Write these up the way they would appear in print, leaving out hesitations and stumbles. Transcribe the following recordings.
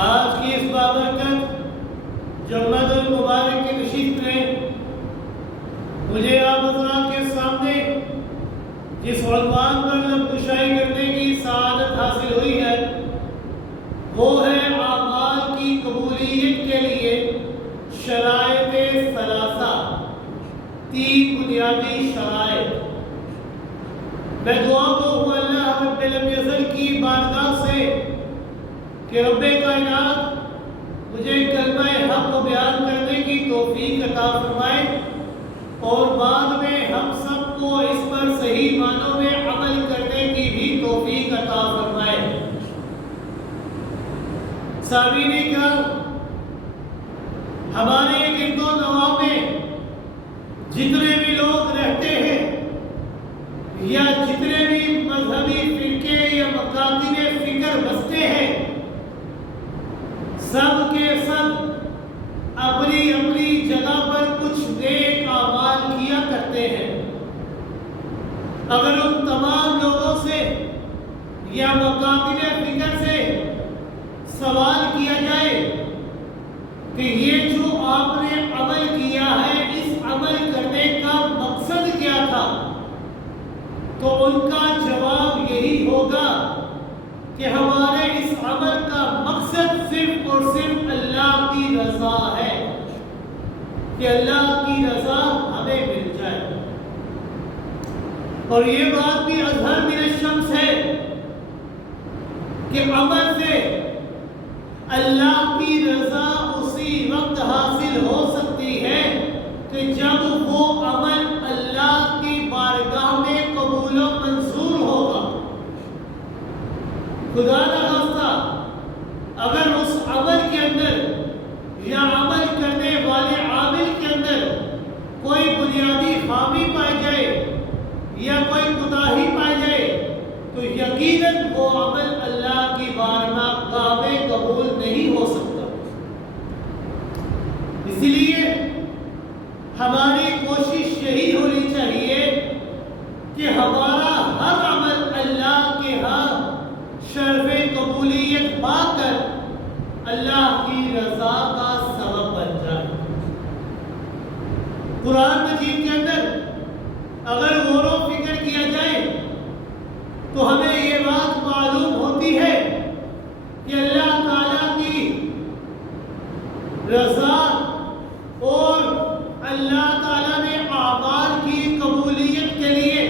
آج کی اس بابرکت جمعۃ المبارک کی نشست میں مجھے آپ حضرات کے سامنے جس عنوان پر لبگشائی کرنے کی سعادت حاصل ہوئی ہے وہ ہے اعمال کی قبولیت کے لیے شرائط ثلاثہ، تین بنیادی شرائط۔ میں دعا کو اللہ رب العزت کی بارگاہ سے کہ رب کائنات مجھے کلمہ حق کو بیان کرنے کی توفیق عطا فرمائے اور بعد میں ہم سب کو اس پر صحیح معنوں میں عمل کرنے کی بھی توفیق عطا فرمائے۔ سامعین کرام، ہمارے گرد و نواح میں جتنے بھی لوگ رہتے ہیں یا جتنے بھی مذہبی فرقے یا مکاتب فکر بستے ہیں، سب کے سب اپنی اپنی جگہ پر کچھ نیک اعمال کیا کرتے ہیں۔ اگر ان تمام لوگوں سے یا مکاتب فکر سے سوال کیا جائے کہ یہ جو آپ نے عمل کیا ہے اس عمل کرنے کا مقصد کیا تھا، تو ان کا جواب یہی ہوگا کہ ہمارے اس عمل کا مقصد صرف اور صرف اللہ کی رضا ہے، کہ اللہ کی رضا ہمیں مل جائے۔ اور یہ بات بھی اظہر من الشمس ہے کہ عمل سے اللہ کی رضا اسی وقت حاصل ہو سکتی ہے کہ جب وہ عمل اللہ کی بارگاہ میں قبول و منظور ہوگا۔ خدا نخواستہ اگر اس عمل کے اندر یا عمل کرنے والے عامل کے اندر کوئی بنیادی خامی پائی جائے یا کوئی کوتاہی پائی جائے تو یقیناً وہ عمل اللہ کی بارگاہ میں قبول نہیں ہو سکتا۔ اسی لیے ہماری کوشش یہی ہونی چاہیے کہ ہمارا ہر عمل اللہ کے ہاں شرف قبولیت پا کر اللہ کی رضا کا سبب بن جائے۔ قرآن مجید کے اندر اگر غور و فکر کیا جائے تو ہمیں یہ بات معلوم ہوتی ہے کہ اللہ تعالیٰ کی رضا اور اللہ تعالیٰ نے اعمال کی قبولیت کے لیے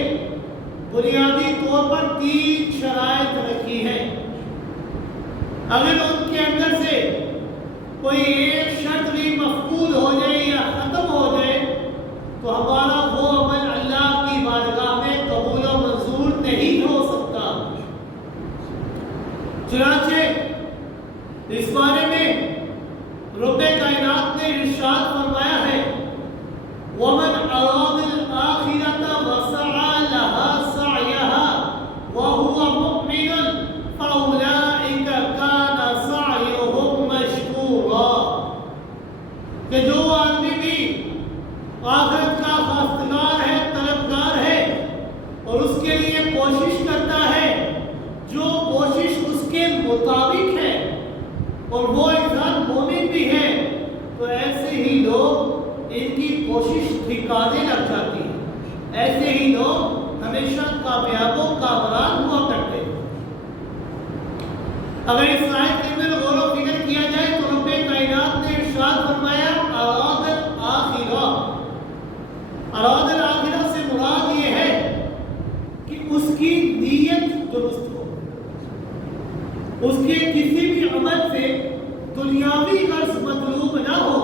بنیادی طور پر تین شرائط رکھی ہیں۔ اگر ان کے اندر سے کوئی ایک شرط بھی مفقود ہو جائے یا ختم ہو جائے تو ہمارا وہ عمل اللہ کی بارگاہ میں قبول و منظور نہیں ہو سکتا۔ چنانچہ اس بارے میں رب کائنات نے ارشاد فرمایا ہے وَمَنْ أَرَادَ الْآخِرَةَ وَسَعَى لَهَا سَعْيَهَا وَهُوَ مُؤْمِنٌ فَأُولَئِكَ كَانَ سَعْيُهُمْ مَشْكُورًا، کہ جو آدمی بھی آخرت کا خواستگار ہے، طلبگار ہے اور اس کے لیے کوشش کرتا ہے، جو کوشش اس کے مطابق ہے اور وہ انسان مومن بھی ہے، تو ایسے ہی لوگ ان کی کوشش ٹھکانے لگ جاتی ہے، ایسے ہی لوگ ہمیشہ کامیاب و کامران ہوا کرتے ہیں۔ اگر اس آیت کے اندر غور و فکر کیا جائے تو رب کائنات نے ارشاد فرمایا اراد الآخرہ، اراد الآخرہ سے مراد یہ ہے کہ اس کی نیت درست ہو، اس کے کسی بھی عمل سے دنیاوی غرض مطلوب نہ ہو،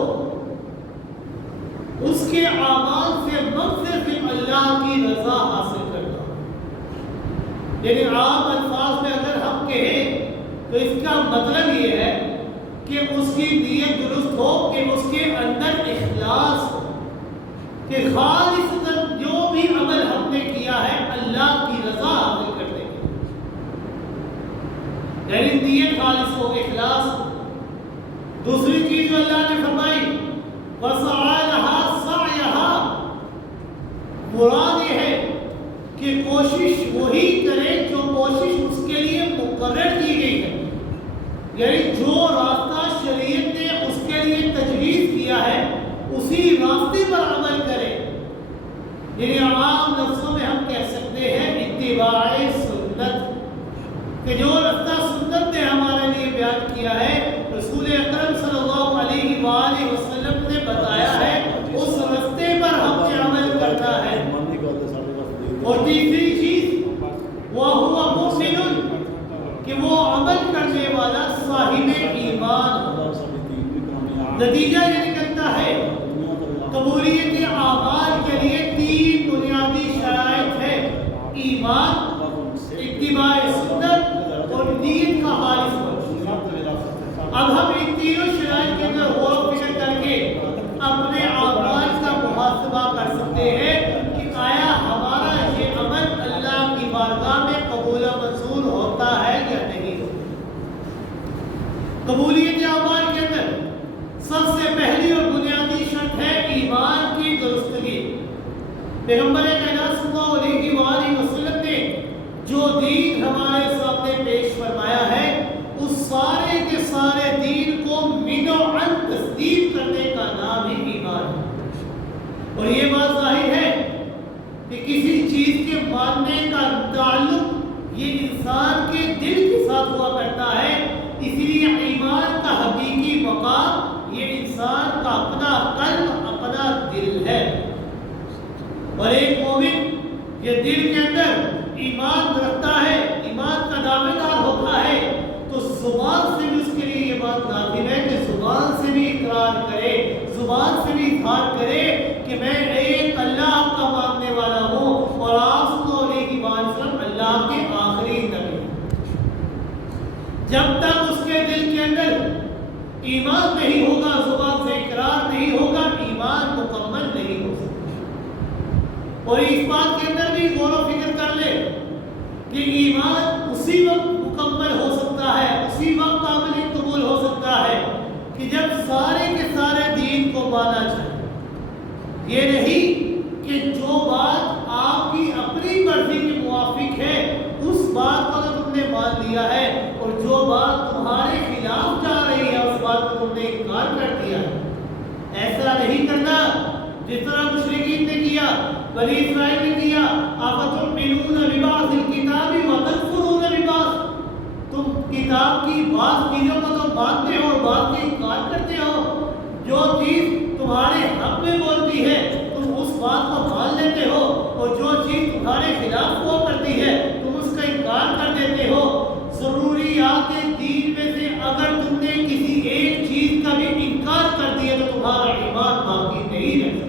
اس کے اعمال سے مقصد اللہ کی رضا حاصل کرنا۔ یعنی عام الفاظ میں اگر ہم کہیں تو اس کا مطلب یہ ہے کہ اس کی نیت درست ہو، کہ اس کے اندر اخلاص ہو، کہ خالصتاً جو بھی عمل ہم نے کیا ہے اللہ کی رضا حاصل کرنے کے، یعنی نیت خالص ہو، اخلاص ہو۔ دوسری چیز جو اللہ نے فرمائی وَسَعَى لَهَا سَعْيَهَا، مراد یہ ہے کہ کوشش وہی کرے جو کوشش اس کے لیے مقرر کی گئی ہے، یعنی جو راستہ شریعت نے اس کے لیے تجویز کیا ہے اسی راستے پر عمل کرے. یعنی عام لفظوں میں ہم کہہ سکتے ہیں اتباع سنت، کہ جو رستہ سنت نے ہمارے لیے بیان کیا ہے، رسول اکرم صلی اللہ علیہ وآلہ وسلم نے بتایا ہے، اس رستے پر ہم نے عمل کرنا ہے. اور تیسری چیز وَهُوَ مُؤْمِنٌ، کہ وہ عمل کرنے والا صاحب ایمان. نتیجہ یہ نکلتا ہے قبولیت اعمال کے لیے 3 بنیادی شرائط ہے: ایمان، اتباع سنت اور نیت کا خالص ہونا. اب ہم ان تینوں شرائط کے اندر غور و فکر کر کے اپنے اعمال کا محاسبہ کر سکتے ہیں کہ آیا ہمارا یہ عمل اللہ کی بارگاہ میں قبول و منظور ہوتا ہے یا نہیں ہوتا. قبولیت اعمال کے اندر سب سے پہلی اور بنیادی شرط ہے ایمان کی درستگی. پیغمبر کائنات صلی اللہ علیہ وآلہ وسلم نے جو دین ہمارے سامنے پیش فرمایا ہے اس سارے کے سارے دین کو من و عن تصدیق کرنے کا نام ہی ایمان ہے. اور یہ بات ظاہر ہے کہ کسی چیز کے ماننے کا تعلق یہ انسان کے دل کے ساتھ ہوا کرتا ہے، اس لیے ایمان کا حقیقی مقام یہ انسان کا اپنا قلب، اپنا دل ہے. اور ایک مومن یہ دل کے اندر ایمان رکھتا ہے، ایمان کا دعوے دار ہوتا ہے، تو زبان سے بھی اس کے لیے یہ بات لازم ہے کہ زبان سے بھی اقرار کرے، زبان سے بھی اظہار کرے کہ میں ایک اللہ کا ماننے والا ہوں اور آپ صلی اللہ علیہ وسلم اللہ کے آخری نبی. جب تک اس کے دل کے اندر ایمان نہیں ہوگا، زبان سے اقرار نہیں ہوگا، ایمان مکمل نہیں ہو سکتا. اور اس بات کے اندر بھی غور و فکر کر لے کہ ایمان اسی وقت مکمل ہو سکتا ہے، اسی وقت کامل قبول ہو سکتا ہے کہ جب سارے کے سارے دین کو مانا جائے. یہ نہیں کہ جو بات آپ کی اپنی مرضی کے موافق ہے اس بات کو تم نے مان لیا ہے، اور جو بات تمہارے خلاف جا رہی ہے اس بات کو تم نے انکار کر دیا ہے. ایسا نہیں کرنا جس طرح مشرکین نے کیا، بنی اسرائیل نے کیا. افتؤمنون ببعض الکتاب وتکفرون ببعض، تم کتاب کی بعض چیزوں کو تو مانتے ہو اور بعض کا انکار کرتے ہو. جو چیز تمہارے حق میں بولتی ہے تم اس بات کو مان لیتے ہو، اور جو چیز تمہارے خلاف ہوا کرتی ہے تم اس کا انکار کر دیتے ہو. ضروریات دین میں سے اگر تم نے کسی ایک چیز کا بھی انکار کر دیا تو تمہارا ایمان باقی نہیں رہ سکتا.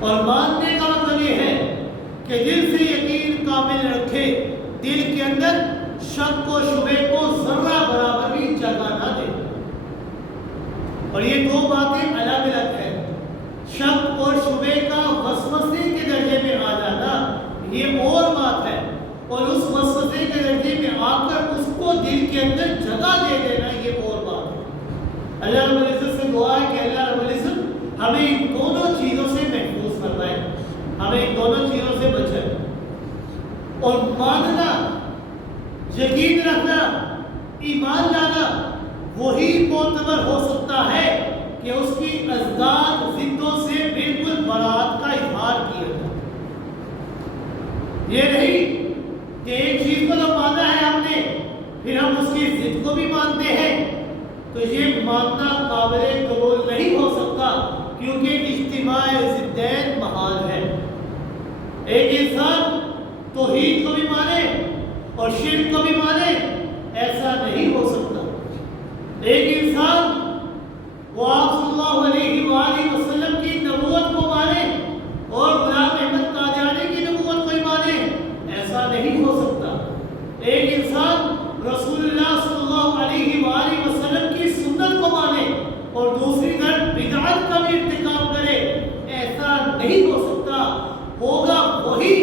اور ماننے کا مطلب یہ ہے کہ دل سے یقین کامل رکھے، دل کے اندر شک و شبہ کو ذرہ برابر بھی جگہ نہ دے. اور یہ 2 باتیں الگ الگ ہیں. شک اور شبہ کا وسوسے کے درجے میں آ جانا یہ اور بات ہے، اور اس وسوسے کے درجے میں آ کر اس کو دل کے اندر جگہ دے دینا یہ اور بات ہے. اللہ رب العزت سے دعا ہے کہ اللہ رب العزت ہمیں ان دونوں چیزوں سے محفوظ فرمائے، ہمیں ان دونوں چیزوں سے بچائے. اور ماننا، یقین رکھنا، ایمان لانا وہی معتبر ہو سکتا ہے کہ اس کی ازداد ضدوں سے بالکل برات کا اظہار کیا جائے. یہ نہیں کہ ایک چیز کو تو مانا ہے ہم نے پھر ہم اس کی ضد کو بھی مانتے ہیں، تو یہ ماننا قابل قبول نہیں ہو سکتا، کیونکہ اجتماع ضدین محال ہے. ایک انسان توحید کو بھی مانے اور شرک کو بھی مانے، ایسا نہیں ہو سکتا. ایک انسان وہ آپ صلی اللہ علیہ وآلہ وسلم کی نبوت کو مانے اور غلام احمد قادیانی کی نبوت کو ہی مانے، ایسا نہیں ہو سکتا. ایک انسان رسول اللہ صلی اللہ علیہ وآلہ وسلم کی سنت کو مانے اور دوسری طرف بدعت کا بھی ارتکاب کرے، ایسا نہیں ہو سکتا. ہوگا وہی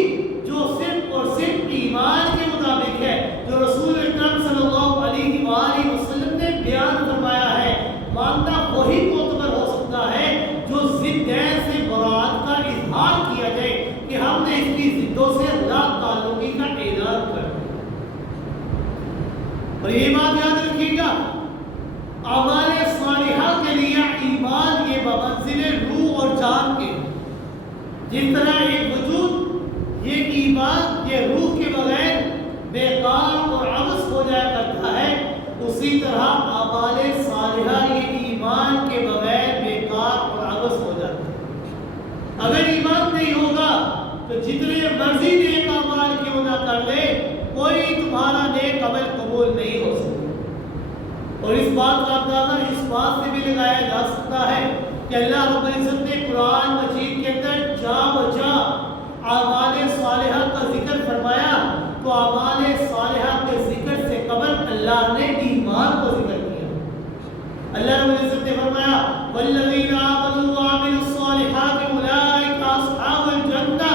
جو صرف اور صرف ایمان کے مطابق ہے، جو رسول اکرم صلی اللہ علیہ وآلہ وسلم نے بیان فرمایا ہے. ماننا وہی معتبر ہو سکتا ہے جو ضدین سے برات کا اظہار کیا جائے کہ ہم نے اس کی ضدوں سے اللہ تعلقی کا اعلان کر دیا. اور یہ بات یاد رکھیے گا، اعمال صالحہ کے لیے ایمان یہ بمنزل روح اور جان کے، جس طرح ایک وجود یہ ایمان یہ روح کے بغیر بیکار اور عبث ہو جایا کرتا ہے، اسی طرح اعمال صالحہ یہ ایمان کے بغیر بیکار اور عبث ہو جاتا ہے۔ اگر ایمان نہیں ہوگا تو جتنے مرضی نیک اعمال کیوں نہ کر لے، کوئی تمہارا نیک عمل قبول نہیں ہو سکتا۔ اور اس بات کا اندازہ اس بات سے بھی لگایا جا سکتا ہے کہ اللہ رب العزت نے قرآن مجید کے اندر جا بجا اعمال صالحہ کا ذکر فرمایا، تو اعمال صالحہ کے ذکر سے قبل اللہ نے ایمان کو ذکر کیا۔ اللہ رب العزت نے فرمایا والذین آمنوا وعملوا الصالحات اولئک اصحاب الجنہ،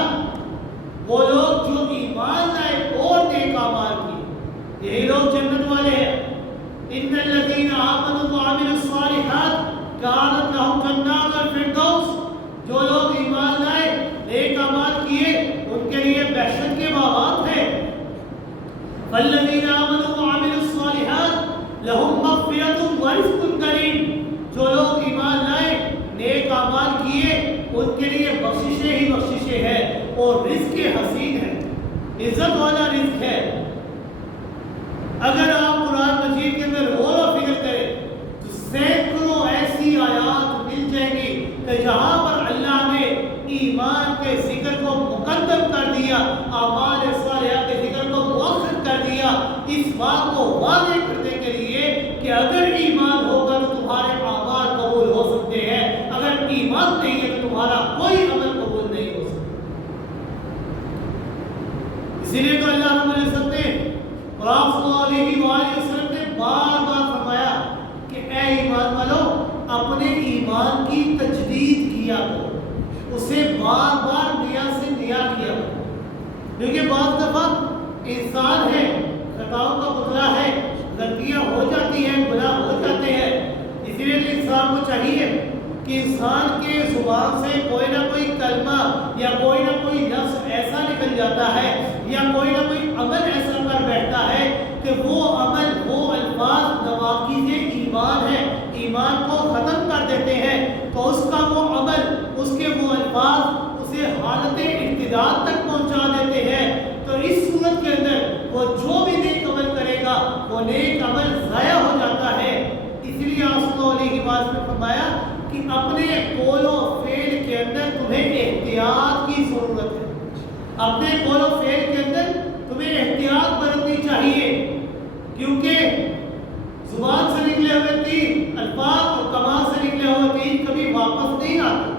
وہ لوگ جو ایمان لائے اور نیک اعمال کیے، یہی لوگ جنت والے ہیں۔ ان الذین آمنوا وعملوا الصالحات كانت لهم جنات الفردوس، جو لوگ ایمان لائے نیک اعمال کیے ان کے لیے بہشت کے باغات ہیں۔ والذین آمنوا وعملوا الصالحات لهم مغفرۃ ورزق کریم، جو لوگ ایمان لائے نیک اعمال کیے ان کے لیے بخششیں ہی بخششیں ہیں اور رزق حسین ہے، عزت والا رزق ہے۔ اگر آپ قرآن مجید کے اندر غور و فکر کریں تو سینکڑوں ایسی آیات مل جائیں گی کہ جہاں پر اللہ نے ایمان کے ذکر کو مقدم کر دیا، اعمال صالحہ کے ذکر کو مؤخر کر دیا، اس بات کو واضح کرنے کے لیے کہ اگر ایمان ہوگا تو تمہارے اعمال قبول ہو سکتے ہیں، اگر ایمان نہیں ہے تو تمہارا کوئی عمل قبول نہیں ہو سکتا۔ اسی لیے تو اللہ رب العزت نے اور آپ صلی اللہ علیہ وآلہ وسلم نے بار بار فرمایا کہ اے ایمان والو اپنے ایمان کی تجدید کیا کرو، اسے بار بار نیا سے نیا کیا کرو، کیونکہ بعض دفعہ انسان ہے، خطاؤں کا پتلا ہے، غلطیاں ہو جاتی ہیں، گناہ ہو جاتے ہیں۔ اسی لیے انسان کو چاہیے کہ انسان کے زبان سے کوئی نہ کوئی کلمہ یا کوئی نہ کوئی لفظ ایسا نکل جاتا ہے یا کوئی نہ کوئی عمل ایسا کر بیٹھتا ہے کہ وہ عمل وہ الفاظ نواقض ایمان ہے، ایمان کو ختم کر دیتے ہیں، تو اس کا وہ عمل، اس کے وہ الفاظ اسے حالت ارتداد تک پہنچا دیتے ہیں۔ تو اس صورت کے اندر وہ جو بھی نیک عمل کرے گا وہ نیک عمل ضائع ہو جاتا ہے۔ اس لیے آپ صلی اللہ علیہ وسلم نے فرمایا کہ اپنے قول و فعل کے اندر تمہیں احتیاط کی ضرورت ہے، اپنے قول و فعل کے اندر تمہیں احتیاط برتنی چاہیے، کیونکہ زبان سے نکلے ہوئے تین الفاظ اور کمال سے نکلے ہوئے تین کبھی واپس نہیں آتے،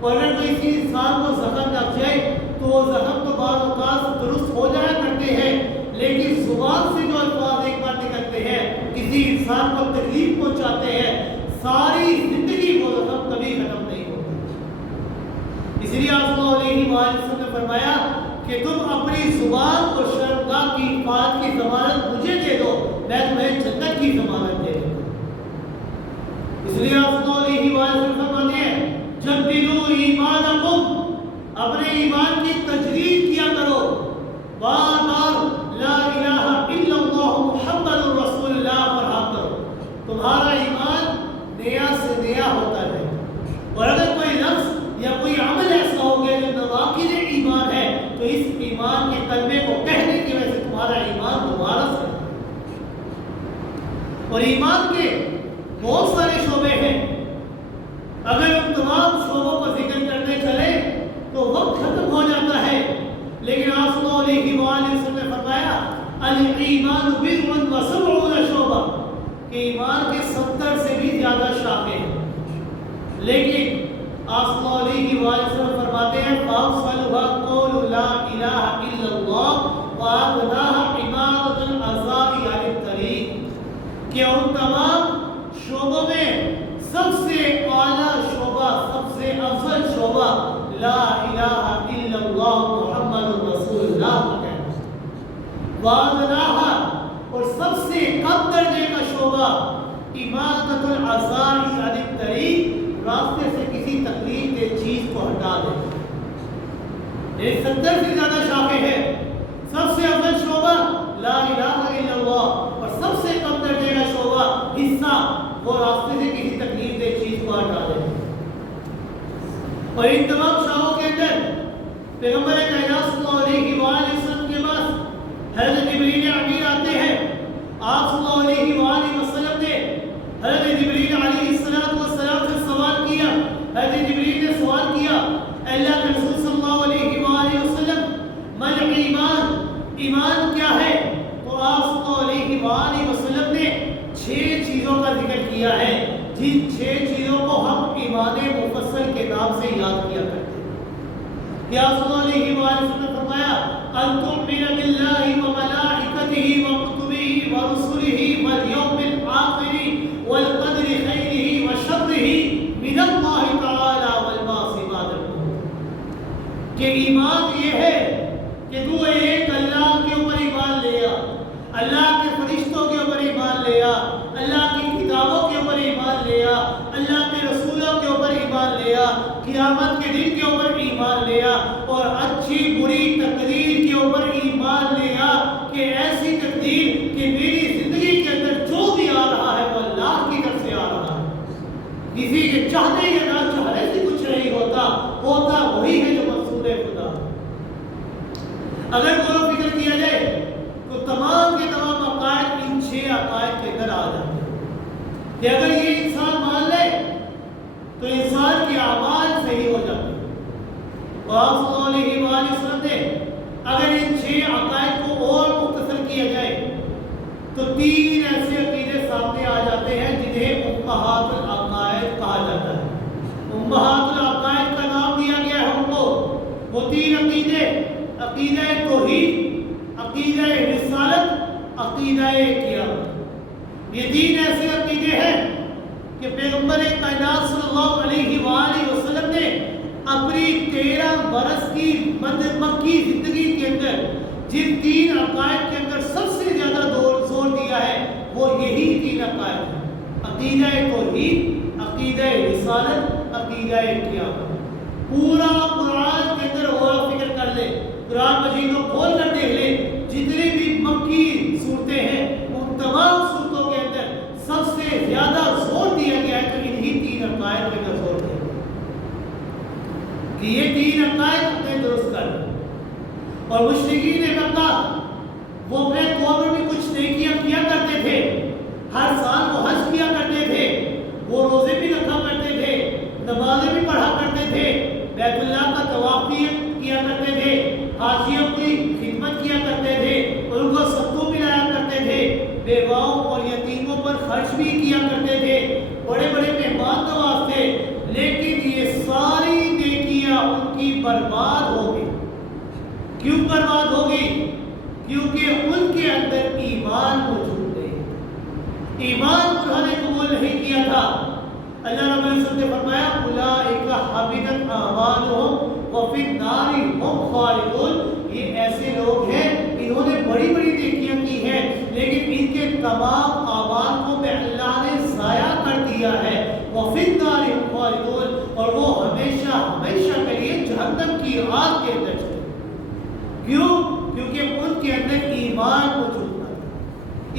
اور اگر کوئی کسی انسان کو زخم لگ جائے تو وہ زخم تو بعض اوقات درست ہو جایا کرتے ہیں، لیکن زبان سے جو الفاظ ایک بار نکلتے ہیں کسی انسان کو تکلیف پہنچاتے ہیں، ساری زندگی وہ زخم کبھی ختم نہیں ہوتا۔ اس لیے آپ صلی اللہ علیہ وسلم نے فرمایا کہ تم اپنی زبان اور شرمگاہ کی حفاظت کی ضمانت مجھے دے دو، میں تمہیں جنت کی ضمانت دے دوں۔ اس لیے آپ صلی اللہ علیہ وسلم فرماتے ہیں جددوا ایمانکم، اپنے ایمان کی تجدید کیا کرو، بار بار لا الہ الا اللہ محمد رسول اللہ پڑھا کرو، تمہارا ایمان نیا سے نیا ہوتا ہے۔ اور اگر کوئی لفظ یا کوئی عمل ایسا ہو گیا جو نواقض ایمان ہے تو اس ایمان کے کلمے کو کہنے کی وجہ سے تمہارا ایمان دوبارہ سے۔ اور ایمان کے بہت سارے شعبے ہیں، اگر ہم تمام شعبوں کا ذکر کرنے چلے تو وقت ختم ہو جاتا ہے، لیکن آپ صلی اللہ علیہ وآلہ وسلم نے فرمایا الایمان بضع و سبعون شعبہ، کہ ایمان کے 70 سے بھی زیادہ شاخیں ہیں، لیکن آپ صلی اللہ علیہ وآلہ وسلم فرماتے ہیں فَأَفْضَلُهَا قَوْلُ لَا إِلَٰهَ إِلَّا اللَّهُ وَأَدْنَاهَا إِمَاطَةُ الْأَذَىٰ عَنِ الطَّرِيقِ، کہ ان تمام شعبوں میں سب سے اعلیٰ شعبہ، سب سے افضل شعبہ لا الہ الا اللہ محمد رسول اللہ کا کہنا ہے، وَأَدْنَاهَا، اور سب سے کم درجے کا شعبہ إِمَاطَةُ الْأَذَىٰ عَنِ الطَّرِيقِ، راستے سے کسی تکلیف دہ چیز کو ہٹا دے۔ یہ 70 سے زیادہ شاخیں ہیں، سب سے افضل شعبہ لا الہ الا اللہ، اور سب وہ راستے سے کسی تکلیف دہ چیز کو ہٹا دے. اور ان تمام شاہوں کے اندر پیغمبر کائنات صلی اللہ علیہ وآلہ وسلم کے پاس حضرت جبریل امین آتے ہیں. آپ صلی اللہ علیہ وآلہ وسلم نے حضرت جبریل علیہ السلام سے سوال کیا. حضرت جبریل نے سوال کیا اللہ کے رسول صلی اللہ علیہ وآلہ وسلم من ایمان، ایمان کیا ہے؟ تو آپ صلی اللہ علیہ وآلہ وسلم نے 6 چیزوں کا ذکر کیا ہے جن 6 چیزوں کو ہم ایمان مفصل کے نام سے یاد کیا کرتے ہیں. کہ آپ صلی اللہ علیہ وآلہ وسلم نے فرمایا ان تؤمن باللہ وملائکتہ وکتبہ ورسلہ والیوم الآخر والقدر خیرہ وشرہ من اللہ تعالی والبعث بعد الموت. کہ ایمان یہ ہے کہ تو ایک اللہ کے اوپر ایمان لیا، اللہ کے فرشتوں کے اوپر ایمان لیا، اللہ کی کتابوں کے اوپر ایمان لیا، اللہ کے رسولوں کے اوپر ایمان لیا، قیامت کے دن کے اوپر ایمان لیا، اور اچھی بری تقدیر کے اوپر ایمان لیا کہ ایسی تقدیر کہ میری زندگی کے اندر جو بھی آ رہا ہے وہ اللہ کی طرف سے آ رہا ہے. کسی کے چاہنے یا نہ چاہنے سے کچھ نہیں ہوتا وہی ہے جو مقصود خدا. اگر غور و فکر کیا جائے تو تمام کے تمام عقائد ان 6 عقائد کے اندر آ جاتے ہیں کہ اگر یہ انسان مان لے تو انسان کے اعمال صحیح ہو جاتے ہیں. اور آپ صلی اللہ علیہ وآلہ وسلم نے اگر ان 6 عقائد کو اور مختصر کیا جائے تو 3 ایسے عقیدے سامنے آ جاتے ہیں جنہیں امہات العقائد کہا جاتا ہے. امہات العقائد کا نام دیا گیا ہے ان کو. وہ 3 عقیدے: عقیدہ توحید، عقیدہ رسالت، عقیدہ قیامت. یہ 3 ایسے عقیدے ہیں کہ پیغمبر کائنات صلی اللہ علیہ وآلہ وسلم نے اپنی 13 برس کی مکی زندگی کے اندر جن 3 عقائد کے اندر سب سے زیادہ زور دیا ہے وہ یہی 3 عقائد ہیں: عقیدہ توحید، عقیدہ رسالت، عقیدہ قیامت. پورا قرآن کے اندر غور و فکر کر لے، قرآن مجید کو کھول کر دیکھ لے، جتنی بھی مکی صورتیں ہیں ان تمام صورتوں کے اندر سب سے زیادہ زور دیا گیا ہے کہ انہی 3 عقائد کے اندر زور دیا کہ یہ 3 عقائد اپنے درست کر لیں. اور مشرکین مکہ وہ اپنے قوم میں بھی کچھ نیکیاں کیا کرتے تھے. ہر سال وہ حج کیا کرتے تھے، وہ روزے بھی رکھا کرتے تھے، نمازیں بھی پڑھا کرتے تھے، بیت اللہ کا طواف بھی کیا کرتے تھے، حاجیوں کی خدمت کیا کرتے تھے، اور ان کو صدقوں بھی لایا کرتے تھے، بیواؤں اور یتیموں پر خرچ بھی کیا کرتے تھے، بڑے بڑے مہمان نواز تھے. لیکن یہ ساری نیکیاں ان کی برباد ہو گئی. کیوں برباد ہو گئی؟ کیونکہ ان کے اندر ایمان موجود نہیں. ایمان انہوں نے قبول نہیں کیا تھا. اللہ رب العزت نے فرمایا اولئک حبطت اعمالهم وفی النار هم خالدون. یہ ایسے لوگ ہیں انہوں نے بڑی بڑی نیکیاں کی ہیں لیکن ان کے تمام اعمال کو میں اللہ نے ضائع کر دیا ہے. وفی النار هم خالدون، اور وہ ہمیشہ ہمیشہ کے لیے جہنم کی آگ کے اندر چلے. کیوں؟ کیونکہ ان کے اندر ایمان موجود نہ تھا.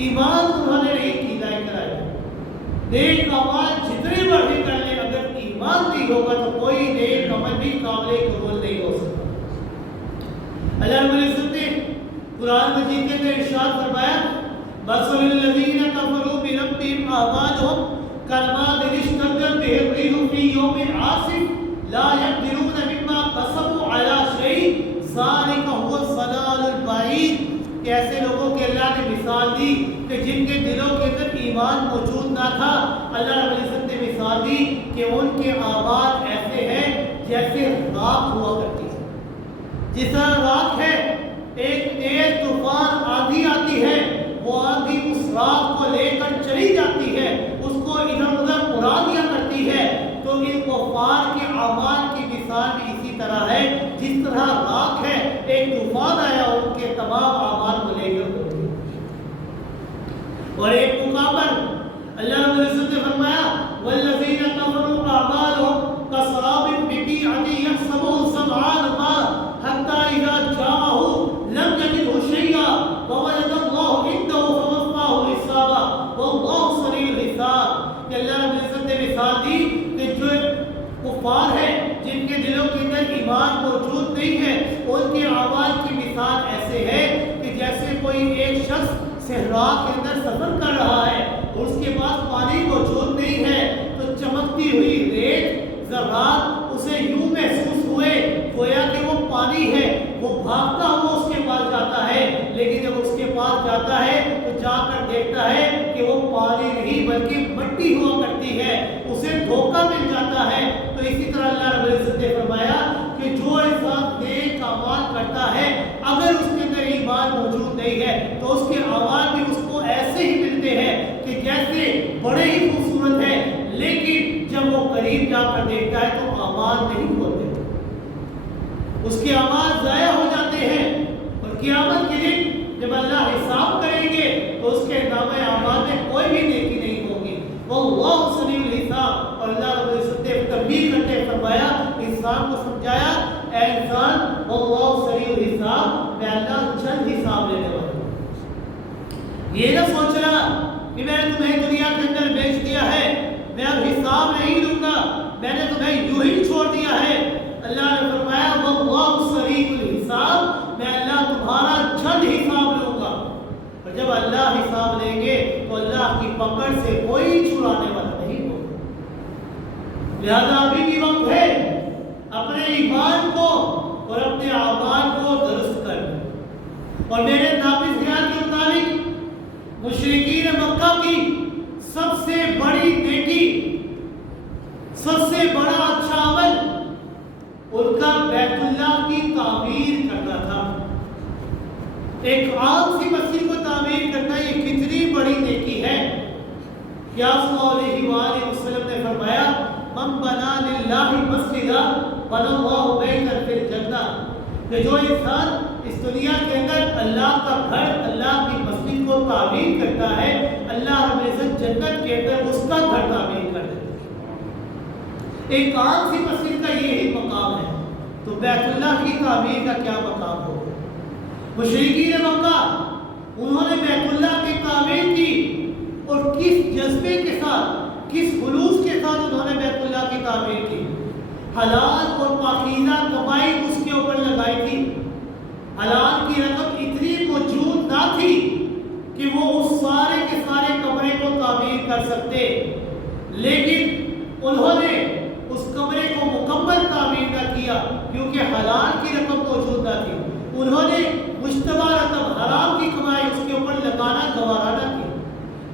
ایمان انہوں نے نہیں کی لائی کرائی. نیک عمل جتنے مرضی کر لیں اگر ایمان نہیں ہوگا تو کوئی نیک عمل بھی قابل قبول نہیں ہو سکتا. اللہ رب العزت نے قرآن مجید کے اندر ارشاد فرمایا مثل الذین کفروا بربہم اعمالهم کرماد اشتدت به الريح في يوم عاصف لا يقدرون مما كسبوا على شيء ذلك هو الضلال البعید. کہ ایسے لوگوں کے اللہ نے مثال دی کہ جن کے دلوں کے اندر ایمان موجود نہ تھا. اللہ رب العزت نے مثال دی کہ ان کے اعمال ایسے ہیں جیسے راکھ ہوا کرتی ہے. جس طرح راکھ ہے، ایک تیز طوفان آندھی آتی ہے، وہ آندھی اس راکھ کو لے کر چلی جاتی ہے، اس کو ادھر ادھر اڑا دیا کرتی ہے. تو ان کفار کے اعمال کی مثال بھی اسی طرح ہے. جس طرح راکھ ہے، ایک طوفان آیا اور ان کے تمام اعمال کو لے کر اڑ گیا. اور ایک موقع پر اللہ رب العزت نے فرمایا والذین کفروا اعمالهم کسراب بقیعۃ یحسبہ الظمآن ماء حتی اذا جاءه لم یجدہ شیئا ووجد اللہ عنده فوفاه حسابا واللہ سریع الحساب. کہ ایمان موجود نہیں ہے ان کے اعمال کی مثال ایسے ہے کہ جیسے کوئی ایک شخص صحرا کے اندر سفر کر رہا ہے اور اس کے پاس پانی موجود نہیں ہے تو چمکتی ہوئی ریت ذرات اسے یوں محسوس ہوئے گویا کہ وہ پانی ہے، وہ بھاگتا ہوا اس کے پاس جاتا ہے، لیکن جب اس کے پاس جاتا ہے تو جا کر دیکھتا ہے کہ وہ پانی نہیں بلکہ مٹی ہوا کرتی ہے، اسے دھوکہ مل جاتا ہے۔ تو اسی طرح اللہ رب العزت نے فرمایا کہ جو انسان نیک اعمال کرتا ہے اگر اس کے اندر ایمان موجود نہیں ہے تو اس کے اعمال بھی اس کو ایسے ہی ملتے ہیں کہ جیسے بڑے ہی خوبصورت ہے، لیکن جب وہ قریب جا کر دیکھتا ہے تو اعمال نہیں ہوتے، اس کے اعمال ضائع ہو جاتے ہیں، اور قیامت کے دن جب اللہ حساب کریں گے تو اس کے نامہ اعمال میں کوئی بھی نیکی نہیں ہوگی۔ واللہ سریع الحساب، اور اللہ رب العزت نے تنبیہ کرتے فرمایا، انسان کو سمجھایا اے انسان واللہ سریع الحساب، میں اللہ جلد حساب لینے والا ہوں۔ یہ نہ سوچ رہا کہ میں نے تمہیں دنیا کے اندر بیچ دیا ہے، میں اب حساب نہیں لوں گا، میں نے تمہیں یوں ہی چھوڑ دیا ہے۔ اللہ نے فرمایا واللہ سریع الحساب، میں اللہ تمہارا جلد حساب لوں گا، اور جب اللہ حساب لیں گے تو اللہ کی پکڑ سے کوئی چھڑانے والا نہیں ہوگا۔ لہذا ابھی بھی وقت ہے اپنے ایمان کو اور اپنے اعمال کو درست کرنا، اور میرے نافذ خیال کے مطابق مشرکین مکہ کی سب سے بڑی نیکی، سب سے بڑا اچھا عمل ان کا بیت اللہ کی تعمیر کرنا تھا۔ ایک عام سی مسجد کو تعمیر کرنا یہ کتنی بڑی نیکی ہے۔ کیا صلی اللہ علیہ وآلہ وسلم نے فرمایا من بنا للہ مسجدا بنا اللہ بیتا فی الجنہ، کہ جو انسان اس دنیا کے اندر اللہ کا گھر، اللہ کی مسجد کو تعمیر کرتا ہے، اللہ رب العزت جنت کے اندر اس کا گھر تعمیر کر دیتا ہے۔ ایک عام سی مسجد کا یہی مقام ہے، تو بیت اللہ کی تعمیر کا کیا مقام ہوگا؟ مشرکین مکہ انہوں نے بیت اللہ کی تعمیر کی، اور کس جذبے کے ساتھ، کس خلوص کے ساتھ انہوں نے بیت اللہ کی تعمیر کی۔ حلال اور پاکیزہ کمائی اس کے اوپر لگائی تھی، حلال کی رقم اتنی موجود نہ تھی کہ وہ اس سارے کے سارے کمرے کو تعمیر کر سکتے، لیکن انہوں نے اس کمرے کو مکمل تعمیر نہ کیا کیونکہ حلال کی رقم موجود نہ تھی۔ انہوں نے مشتبہ رقم حرام کی کمائی اس کے اوپر لگانا گوارا نہ کیا،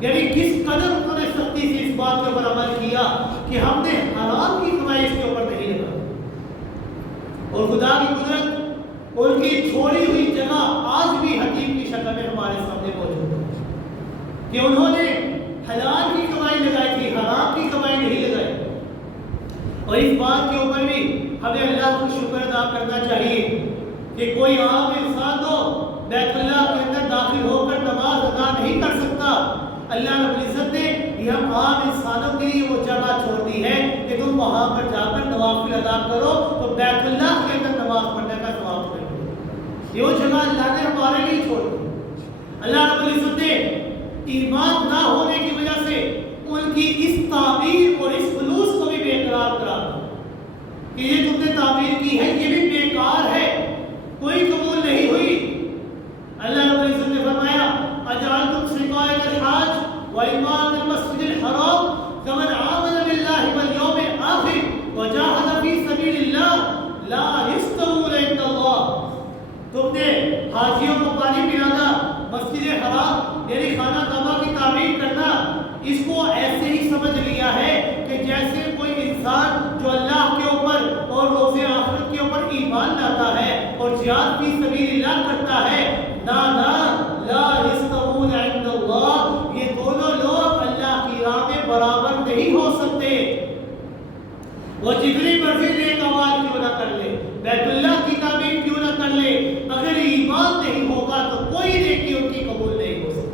یعنی کس قدر انہوں نے سختی سے اس بات کے اوپر عمل کیا کہ ہم نے حرام کی کمائی اس کے اوپر نہیں لگا۔ اور خدا کی قدرت ان کی چھوڑی ہوئی جگہ آج بھی حدیث کی شکل میں ہمارے سامنے موجود ہے کہ انہوں نے حلال کی کمائی لگائی تھی، حرام کی کمائی نہیں لگائی۔ اور اس بات کے اوپر بھی ہمیں اللہ کو شکر ادا کرنا چاہیے کہ کوئی عام انسان تو بیت اللہ کے اندر داخل ہو کر نماز ادا نہیں کر سکتا۔ اللہ رب العزت نے یہ ہم عام انسانوں کے لیے وہ جگہ چھوڑ دی ہے کہ تم وہاں پر جا کر نوافل ادا کرو تو بیت اللہ کے اندر نماز پڑھنے کا ثواب ملے۔ یہ جگہ اللہ نے ہمارے لیے چھوڑ دی۔ اللہ رب العزت نے ایمان نہ ہونے کی وجہ سے ان کی اس تعمیر اور اس خلوص کو بھی بےقرار کرا کہ یہ تم نے تعمیر کی ہے یہ بھی بیکار ہے، کوئی قبول نہیں ہوئی۔ اللہ رب العزت نے فرمایا اجعلتم سقایۃ الحاج وامارۃ المسجد الحرام کمن آمن باللہ والیوم الآخر وجاہد فی سبیل اللہ لا یستوون عند اللہ، تم نے حاجیوں کو پانی پلانا، مسجد حرام یعنی خانہ کعبہ کی تعمیر کرنا، اس کو ایسے ہی سمجھ لیا ہے کہ جیسے کوئی انسان جو اللہ کے اوپر اور روز آخرت کے اوپر ایمان لاتا ہے اور جہاد فی سبیل اللہ کرتا ہے، نا لا یستوون عند اللہ، یہ دونوں لوگ اللہ کی راہ میں برابر نہیں ہو سکتے۔ وہ جتنی مرضی نیک اعمال کیوں نہ کر لے، بیت اللہ کی تعمیر کیوں نہ کر لے، اگر ایمان نہیں ہوگا تو کوئی نیکی ان کی قبول نہیں ہو سکتی۔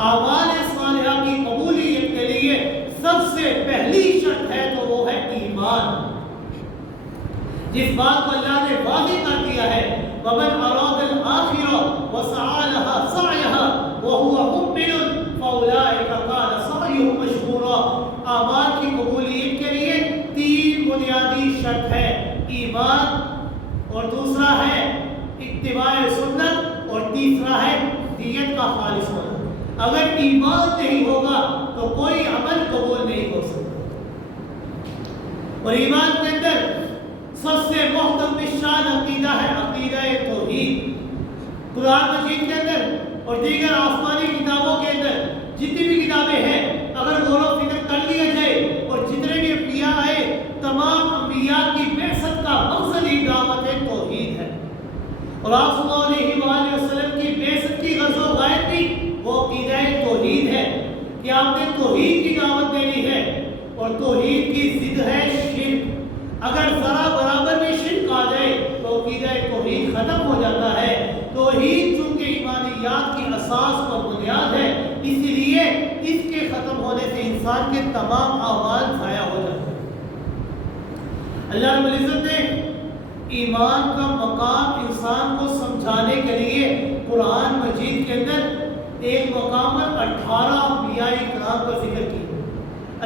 اعمال صالحہ کی قبولیت کے لیے سب سے پہلی شرط ہے تو وہ ہے ایمان، جس بات کو اللہ نے واضح کر دیا ہے وَمَنْ أَرَادَ الْآخِرَةَ وَسَعَى لَهَا سَعْيَهَا وَهُوَ مُؤْمِنٌ فَأُولَٰئِكَ كَانَ سَعْيُهُمْ مَشْكُورًا۔ اعمال کی قبولیت کے لیے تین بنیادی شرط ہے، ایمان اور دوسرا ہے اتباع سنت، اور تیسرا ہے نیت کا خالص ہونا۔ اگر ایمان نہیں ہوگا تو کوئی عمل قبول نہیں ہو سکتا۔ اور ایمان کے اندر سب سے محتم شان عقیدہ ہے، عقیدہ توحید۔ قرآن مجید کے اندر اور دیگر آسمانی کتابوں کے اندر جتنی بھی کتابیں ہیں، اگر غور و فکر کر لیا جائے اور جتنے بھی انبیاء آئے، تمام انبیاء کی بعثت کا مقصد ہی دعوت توحید ہے۔ اور آپ صلی اللہ علیہ وآلہ وسلم کی بعثت کی غرض و غایت بھی وہ عقیدہ توحید ہے کہ آپ نے توحید کی دعوت دینی ہے، اور توحید کی ضد ہے شرک۔ اگر ذرا برابر میں شرک آ جائے تو عقیدہ توحید ختم ہو جاتا ہے۔ توحید چونکہ ایمانیات کی اساس اور بنیاد ہے، اسی لیے اس کے ختم ہونے سے انسان کے تمام اعمال ضائع ہو جاتے ہیں۔ اللہ رب العزت نے ایمان کا مقام انسان کو سمجھانے کے لیے قرآن مجید کے اندر ایک مقام پر 18 انبیاء کرام کا ذکر کیا۔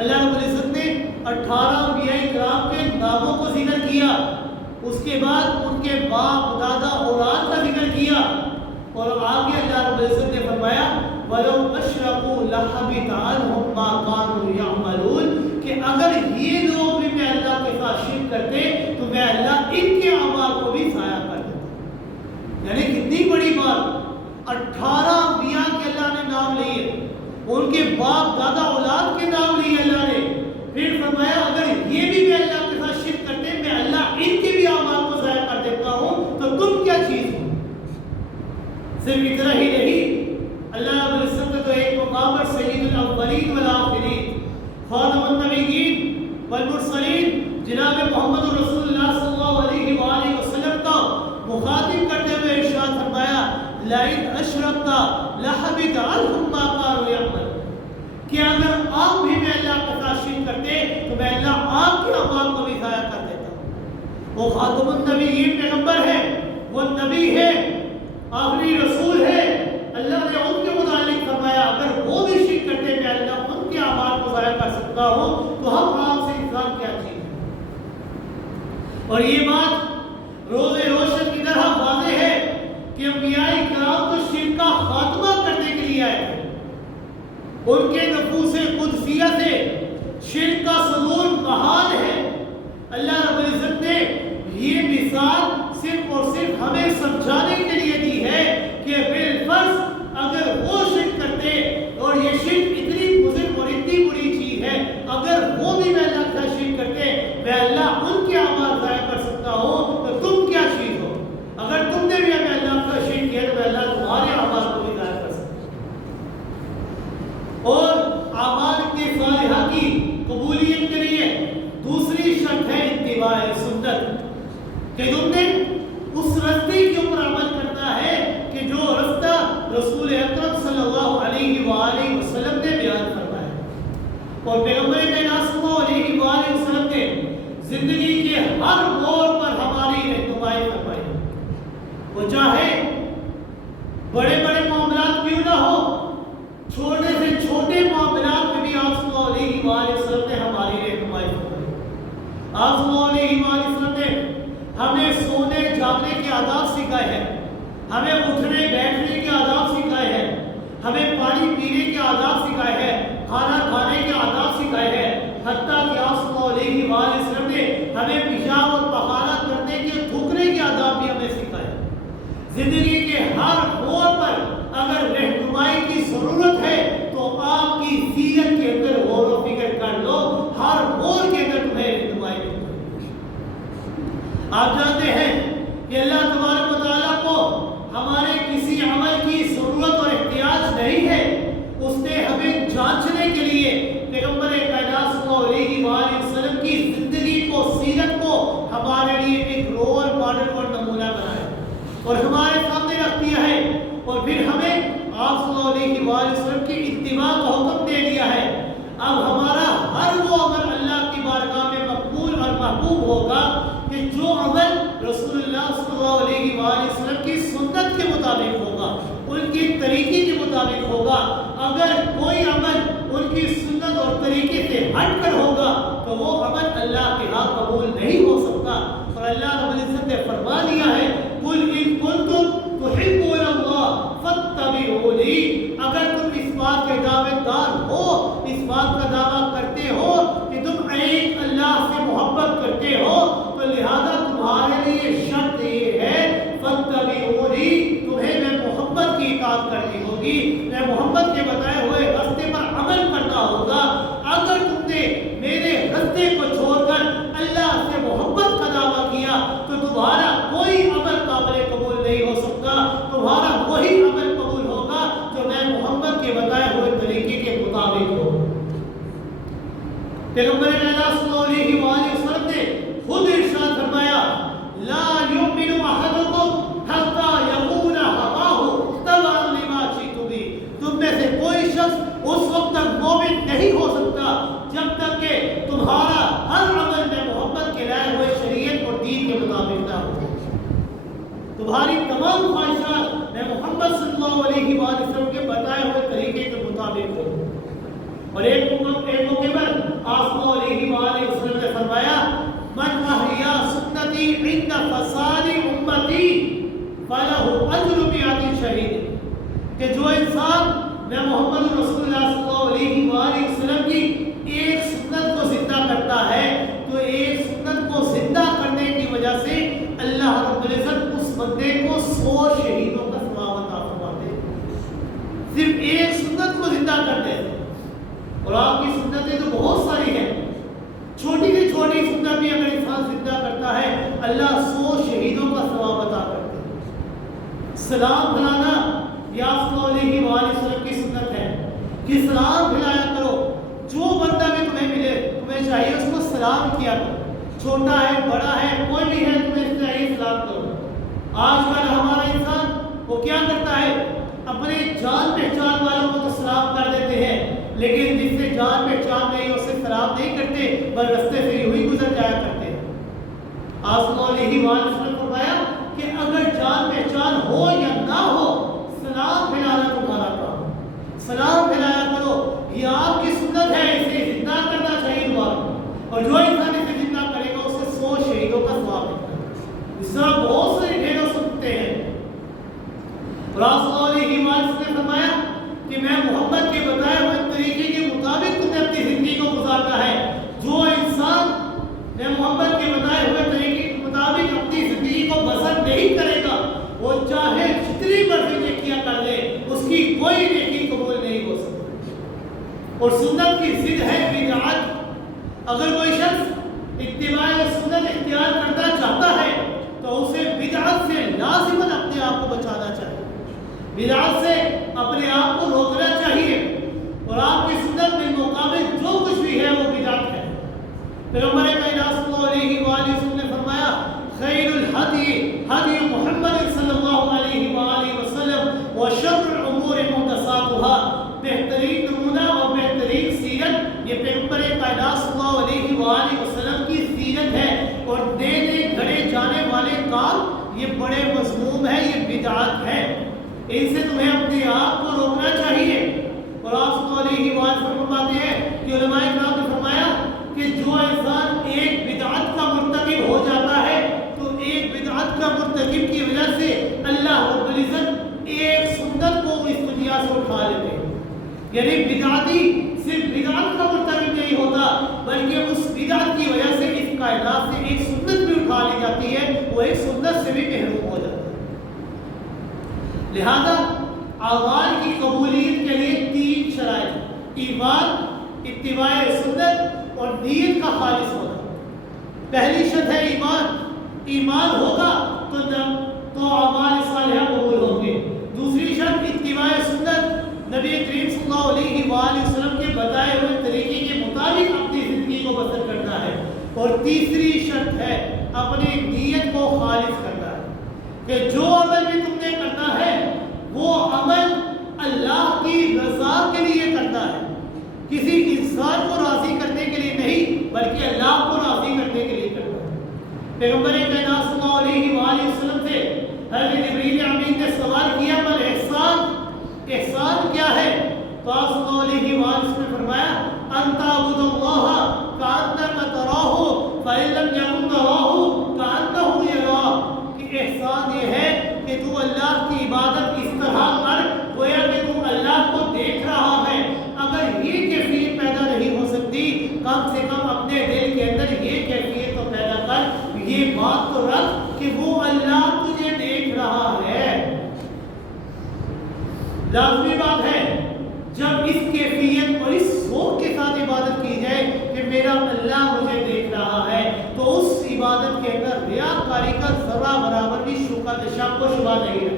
اللہ رب العزت نے 18 انبیاء کرام کے ناموں کو ذکر کیا، اس کے بعد ان کے باپ دادا اولاد کا ذکر کیا، اور آگے اللہ رب العزت نے فرمایا وَلَوْ أَشْرَكُوا لَحَبِطَ عَنْهُمْ مَا كَانُوا يَعْمَلُونَ کہ اگر یہ لوگ بھی میں اللہ کے ساتھ شرک کرتے تو میں اللہ ان کے اعمال کو بھی ضائع کر دیتا۔ یعنی کتنی بڑی بات، 18 انبیاء کے اللہ نے نام لیے، ان کے باپ دادا اولاد کے نام لیے اللہ نے، پھر فرمایا اگر یہ بھی میں اللہ کے ساتھ شرک کرتے میں اللہ ان کے بھی اعمال کو ضائع کر دیتا ہوں، تو تم کیا چیز ہو۔ صرف اتنا ہی نہیں، اللہ رب العزت نے تو ایک مقام پر سید الاولین والآخرین، خاتم النبیین والمرسلین جناب محمد رسول اللہ صلی اللہ علیہ وآلہ وسلم کا مخاطب کرتے ہوئے ارشاد فرمایا لَئِنْ أَشْرَكْتَ لَحَبِطَ عَنْهُمْ مَا كَانُوا يَعْمَلُونَ کہ اگر آپ بھی میں اللہ کا ساتھ شرک کرتے تو میں اللہ آپ کے اعمال کو بھی ضائع کر دیتا۔ وہ خاتم النبیین پیغمبر ہے، وہ نبی ہے، آخری رسول ہے۔ اللہ نے ان کے متعلق فرمایا اگر وہ بھی شرک کرتے میں اللہ ان کے اعمال کو ضائع کر سکتا ہوں، تو ہم آپ سے انسان کیا چیز ہے۔ اور یہ بات روز روشن کی طرح واضح ہے کہ انبیاء کرام تو شرک کا خاتمہ کرنے کے لیے آئے تھے۔ ان کے نفوس قدسیہ سے شرک کا صدور محال ہے۔ اللہ رب العزت نے یہ مثال صرف اور صرف ہمیں سمجھانے کے لیے دی ہے کہ بالفرض اگر وہ شرک کرتے، اور یہ شرک اتنی مضر اور اتنی بری چیز ہے، اگر وہ بھی میں اللہ کا شرک کرتے میں اللہ ان کے اعمال ضائع کر سکتا ہوں، تو تم کیا چیز ہو۔ اگر تم نے بھی میں اللہ کا شرک کیا تو میں اللہ تمہارے اعمال کو بھی ضائع کر سکتا ہوں۔ اور اعمال کے صالحہ کی قبولیت کے لیے دوسری شرط ہے اتباع سنت، کہ تم نے اس رستے کے اوپر عمل کرنا ہے کہ جو رستہ رسول اکرم صلی اللہ علیہ وآلہ وسلم نے بیان فرمایا، اور پیغمبر کائنات صلی اللہ علیہ وآلہ وسلم نے زندگی کے ہر موڑ پر ہماری رہنمائی فرمائی۔ وہ چاہے بڑے بڑے معاملات کیوں نہ ہو، چھوٹے سے چھوٹے معاملات میں بھی آپ صلی اللہ علیہ وآلہ وسلم نے ہماری رہنمائی فرمائی۔ آپ صلی اللہ علیہ وآلہ وسلم نے ہمیں سونے جاگنے کے آداب سکھائے ہیں، ہمیں اٹھنے بیٹھنے کے آداب سکھائے ہیں، ہمیں پانی پینے کے آداب سکھائے ہیں، کھانا کھانے کے آداب سکھائے ہیں، حتیٰ کہ آپ صلی اللہ علیہ وآلہ وسلم نے ہمیں پیشاب اور پخانہ کرنے کے تھوکنے کے آداب بھی ہمیں سکھائے۔ زندگی کے ہر موڑ پر اگر رہنمائی کی ضرورت ہے تو آپ کی سیرت کے اندر غور و فکر کر لو، ہر موڑ کے اندر تمہیں رہنمائی ملے۔ آپ جانتے ہیں کہ اللہ تبارک و تعالیٰ کو ہمارے کسی عمل کی ضرورت اور احتیاج نہیں ہے، اس نے ہمیں جانچنے کے لیے پیغمبر کائنات صلی اللہ علیہ وآلہ وسلم کی زندگی کو، سیرت کو ہمارے لیے ایک رول ماڈل اور نمونہ بنایا اور ہمارے سامنے رکھ دیا ہے، اور پھر ہمیں آپ صلی اللہ علیہ وآلہ وسلم کی اتباع کا حکم دے دیا ہے۔ اب ہمارا ہر وہ عمل اللہ کی بارگاہ میں مقبول اور محبوب ہوگا کہ جو عمل رسول اللہ صلی اللہ علیہ وآلہ وسلم کی سنت کے مطابق ہوگا، ان کی طریقے کے مطابق ہوگا۔ اگر کوئی عمل ان کی سنت اور طریقے سے ہٹ کر ہوگا تو وہ عمل اللہ کے ہاں قبول نہیں ہو سکتا۔ اور اللہ رب العزت نے فرما دیا ہے قل ان کنتم تحبون اللہ فاتبعونی، اگر تم اس بات کے دعوے دار ہو، اس بات کا دعویٰ کرتے ہو کہ تم ایک اللہ سے محبت کرتے ہو، تو لہذا تمہارے لیے شرط یہ ہے فاتبعونی، تمہیں میں محبت کی اطاعت کرنی ہوگی، میں محمد کے بتائے ہوئے راستے پر عمل کرنا ہوگا۔ اگر تم نے میرے راستے کو چھوڑ کر اللہ سے محبت کا دعویٰ کیا تو تمہارا کوئی عمل قابل قبول نہیں ہو سکتا، تمہارا وہی عمل قبول ہوگا جو میں محمد کے بتائے ہوئے طریقے کے مطابق ہو۔ پیغمبر اللہ صلی اللہ علیہ وسلم نے خود ارشاد فرمایا لا یؤمن احدکم حتی یکون ہواہ تبعا لما جئت بہ، تم میں سے کوئی شخص اس وقت تک مومن نہیں ہو سکتا جب تک کہ تمہارا ہر عمل میں محمد کے لائے ہوئے شریعت اور دین کے مطابق نہ ہو، تمہاری تمام خواہشات میں محمد صلی اللہ علیہ وسلم کے بتائے ہوئے طریقے کے مطابق ہو۔ اور ایک موقع پر آپ صلی اللہ علیہ وسلم نے فرمایا من احیا سنتی عند فساد امتی فلہ اجر مئات شہید، کہ جو انسان میں محمد رسول اللہ صلی اللہ علیہ وسلم کی ایک سنت کو زندہ کرتا ہے تو ایک سنت کو زندہ کرنے کی وجہ سے اللہ رب العزت اس بندے کو 100 شہیدوں کا ثواب عطا فرماتے ہیں، صرف ایک سنت کو زندہ کرتے ہیں۔ اور آپ کی سنتیں تو بہت ساری ہیں، چھوٹی سے چھوٹی سنت بھی اگر انسان زندہ کرتا ہے اللہ 100 شہیدوں کا ثواب عطا کرتے ہیں۔ سلام پھیلانا یہ آپ صلی اللہ علیہ وسلم کی سنت ہے کہ سلام پھیلایا کرو، جو بندہ بھی تمہیں ملے تمہیں چاہیے اس کو سلام کیا کرو، چھوٹا ہے بڑا ہے کوئی بھی ہے تمہیں چاہیے سلام کرو۔ آج کل ہمارا انسان وہ کیا کرتا ہے اپنے جان پہچان والوں کو تو سلام کر دیتے ہیں، لیکن جس سے جان پہچان نہیں اسے سلام نہیں کرتے، بس رستے سے یوں ہی گزر جایا کرتے ہیں۔ آپ صلی اللہ علیہ وسلم نے فرمایا کہ اگر جان پہچان ہو یا نہ ہو سلام پھیلانا تمہارا کام، سلام پھیلایا کرو، یہ آپ کی سنت ہے، اسے زندہ کرنا چاہیے دوبارہ، اور جو انسان اسے زندہ کرے گا اسے 100 شہیدوں کا ثواب ملتا ہے۔ اس طرح بہت ساری ڈھیروں سنتے ہیں۔ اور آپ صلی اللہ علیہ وسلم نے فرمایا کہ میں محمد کے بتائے ہوئے طریقے کے مطابق تم نے اپنی زندگی کو گزارنا ہے، جو انسان میں محمد کے بتائے ہوئے طریقے کے مطابق اپنی زندگی کو بسر نہیں کرے گا وہ چاہے جتنی مرضی نیکیاں کر لے اس کی کوئی نیکی قبول نہیں ہو سکتی۔ اور سنت کی ضد ہے بدعت، اگر کوئی شخص اتباع سنت اختیار کرنا چاہتا ہے تو اسے بدعت سے لازماً اپنے آپ کو بچانا چاہیے، بدعت سے اپنے آپ کو روکنا چاہیے، اور آپ کی سنت بالمقابل جو کچھ بھی ہے وہ بدعت ہے۔ پیغمبر کائنات صلی اللہ علیہ وسلم نے فرمایا خیر الہدی ہدی محمد صلی اللہ علیہ وآلہ وسلم وشر الامور محدثاتها، بہترین نمونہ اور بہترین سیرت یہ پیغمبر کائنات صلی اللہ علیہ وآلہ وسلم کی سیرت ہے، اور نئے گھڑے جانے والے کام یہ بڑے مذموم ہے، یہ بدعت ہے، ان سے تمہیں اپنے آپ کو روکنا چاہیے۔ اور آپ صلی اللہ علیہ وسلم فرماتے ہیں کہ علماء کرام نے فرمایا کہ جو انسان ایک بدعت کا مرتکب ہو جاتا ہے تو ایک بدعت کا مرتکب کی وجہ سے اللہ رب العزت ایک سنت کو اس دنیا سے اٹھا لیتے ہیں، یعنی بدعتی صرف بدعت کا مرتکب نہیں ہوتا بلکہ اس بدعت کی وجہ سے اس کائنات سے ایک سنت بھی اٹھا لی جاتی ہے، وہ ایک سنت سے بھی محروم ہو جاتا ہے۔ لہذا اعمال کی قبولیت کے لیے 3 شرائط: ایمان، اتباع سنت اور نیت کا خالص ہونا۔ پہلی شرط ہے ایمان، ایمان ہوگا تو اعمال صالحہ قبول ہوں گے۔ دوسری شرط اتباع سنت، نبی کریم صلی اللہ علیہ وآلہ وسلم کے بتائے ہوئے طریقے کے مطابق اپنی زندگی کو بسر کرنا ہے۔ اور تیسری شرط ہے اپنی نیت کو خالص کرنا ہے، کہ جو عمل بھی تم نے کرنا ہے وہ عمل اللہ کی رضا کے لیے کرنا ہے، کسی انسان کو راضی کرنے کے لیے نہیں بلکہ اللہ کو راضی کرنے کے لیے کرنا ہے۔ پیغمبر کائنات صلی اللہ علیہ وآلہ وسلم سے حضرت جبریل امین نے سوال کیا پر احسان کیا ہے؟ تو آپ صلی اللہ علیہ وآلہ وسلم نے فرمایا ان تعبد اللہ کأنک تراہ فإن لم یکن تراہ کأنک احسان یہ ہے کہ تو اللہ کی عبادت اس طرح کر گویا کہ تو اللہ کو دیکھ رہا ہے۔ اگر یہ کیفیت پیدا نہیں ہو سکتی، کم سے کم اپنے دل کے اندر یہ کیفیت تو پیدا کر، یہ بات تو رکھ کہ وہ اللہ تجھے دیکھ رہا ہے۔ لازمی بات ہے جب اس کیفیت اور اس ذوق کے ساتھ عبادت کی جائے کہ میرا اللہ مجھے دیکھ رہا ہے، تو اس عبادت کے اندر ریاکاری کا ذرہ برابر بھی شک و شبہ نہیں ہے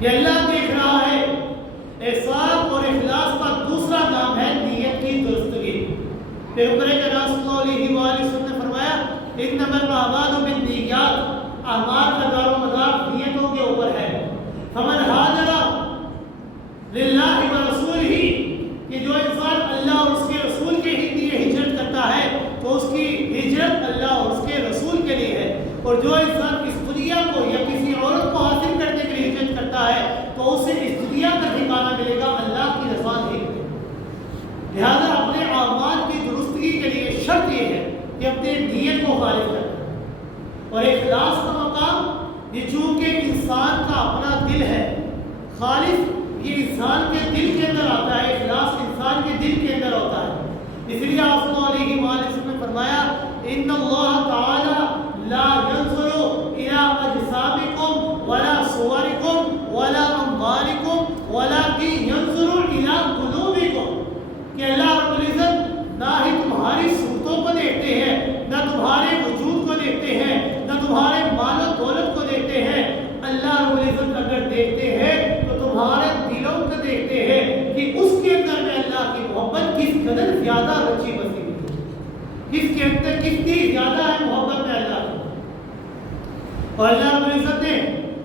کہ اللہ دیکھ رہا ہے۔ احسان اور اخلاص کا دوسرا نام ہے نیت کی درستگی۔ پیغمبر کرام صلی اللہ علیہ وآلہ وسلم نے فرمایا انما الاعمال بالنیات، اعمال کا دار و مدار نیتوں کے اوپر ہے۔ فمن ہاجر للہ ورسولہ، کہ جو انسان اللہ اور اس کے رسول کے لیے ہجرت کرتا ہے تو اس کی ہجرت اللہ اور اس کے رسول کے لیے ہے، اور جو انسان اس دنیا کو یا کسی عورت کو حاصل کرنے کے لیے ہجرت کرتا ہے تو اسے اس دنیا کا ٹھکانہ ملے گا اللہ کی رضا نہیں۔ لہذا اپنے اعمال کی درستگی کے لیے شرط یہ ہے کہ اپنے نیت کو خالص کریں، اور اخلاص کا مقام یہ چونکہ انسان کا اپنا دل ہے، خالص یہ انسان کے دل کے اندر آتا ہے، اخلاص انسان کے دل کے اندر ہوتا ہے۔ اس لیے آپ صلی اللہ علیہ وآلہ وسلم نے فرمایا ان اللہ تعالی لا ينظر الى اجسامکم ولا صورکم ولا اموالکم ولکن ينظر الى قلوبکم، کہ اللہ رب العزت نہ ہی تمہاری صورتوں کو دیکھتے ہیں، نہ تمہارے وجود کو دیکھتے ہیں، نہ تمہارے مال و دولت کو دیکھتے ہیں۔ اللہ رب العزت اگر دیکھتے ہیں تو تمہارے دلوں کو دیکھتے ہیں کہ اس کے اندر میں اللہ کی محبت کس قدر زیادہ رچی بسی ہے، کس کے اندر کتنی زیادہ ہے محبت میں اللہ کی۔ اور اللہ رب العزت نے